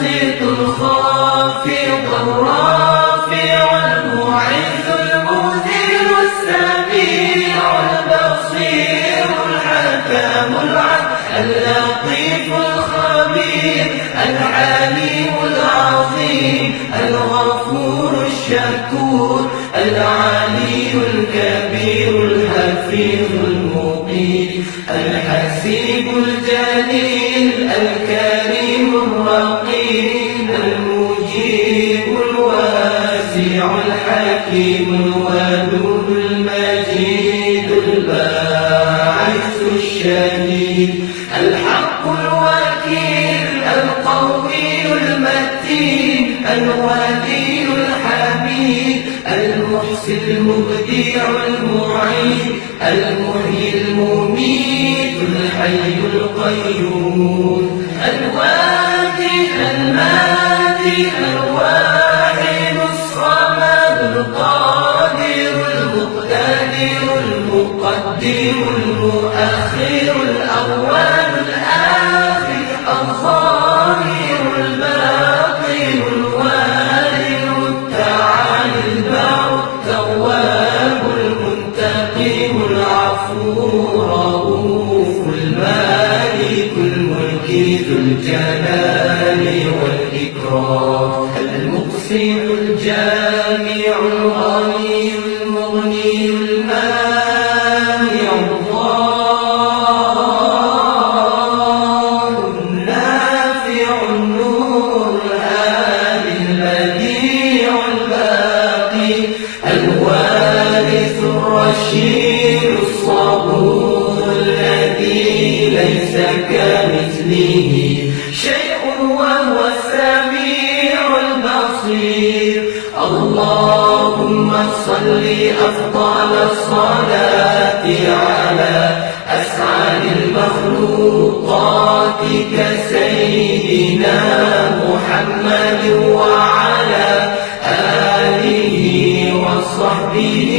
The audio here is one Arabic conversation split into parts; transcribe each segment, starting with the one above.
الباسط الخافض الرافع المعز المذل السميع البصير الحكم العدل اللطيف الخبير العليم العظيم الغفور الشكور العلي الكبير الحفيظ المقيم الحسيب الجليل الكريم الرقيب المجيب الواسع الحكيم الودود المجيد الباعث الشهيد الحق الوكيل القوي المتين الودي الحميد المحسن المبدع المعيد المحيي المميت الحي القيوم الوادي المادي الواحد الصمد القادر المقتدر المقدم المؤخر الأول الآخر الظاهر الباطن الوالي التعالي البر التواب المنتقم العفو الرؤوف المالك الملك ذو الجلال والإكرام المقسم الجامع الغني المغني المانع الضار النافع النور الهادي البديع الباقي الوارث الرشيد الصبور الذي ليس كمثله شيء وهو السميع البصير اللهم صل أفضل الصلاة على أسعد المخلوقات كسيدنا محمد وعلى آله وصحبه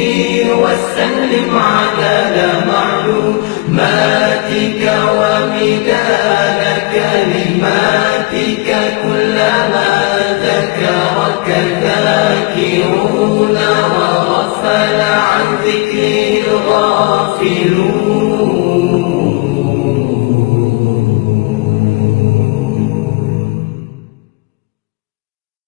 وسلم عدد معلوماتك ومداد كلماتك كلما ذكرك الذاكرون وغفل عن ذكره الغافلون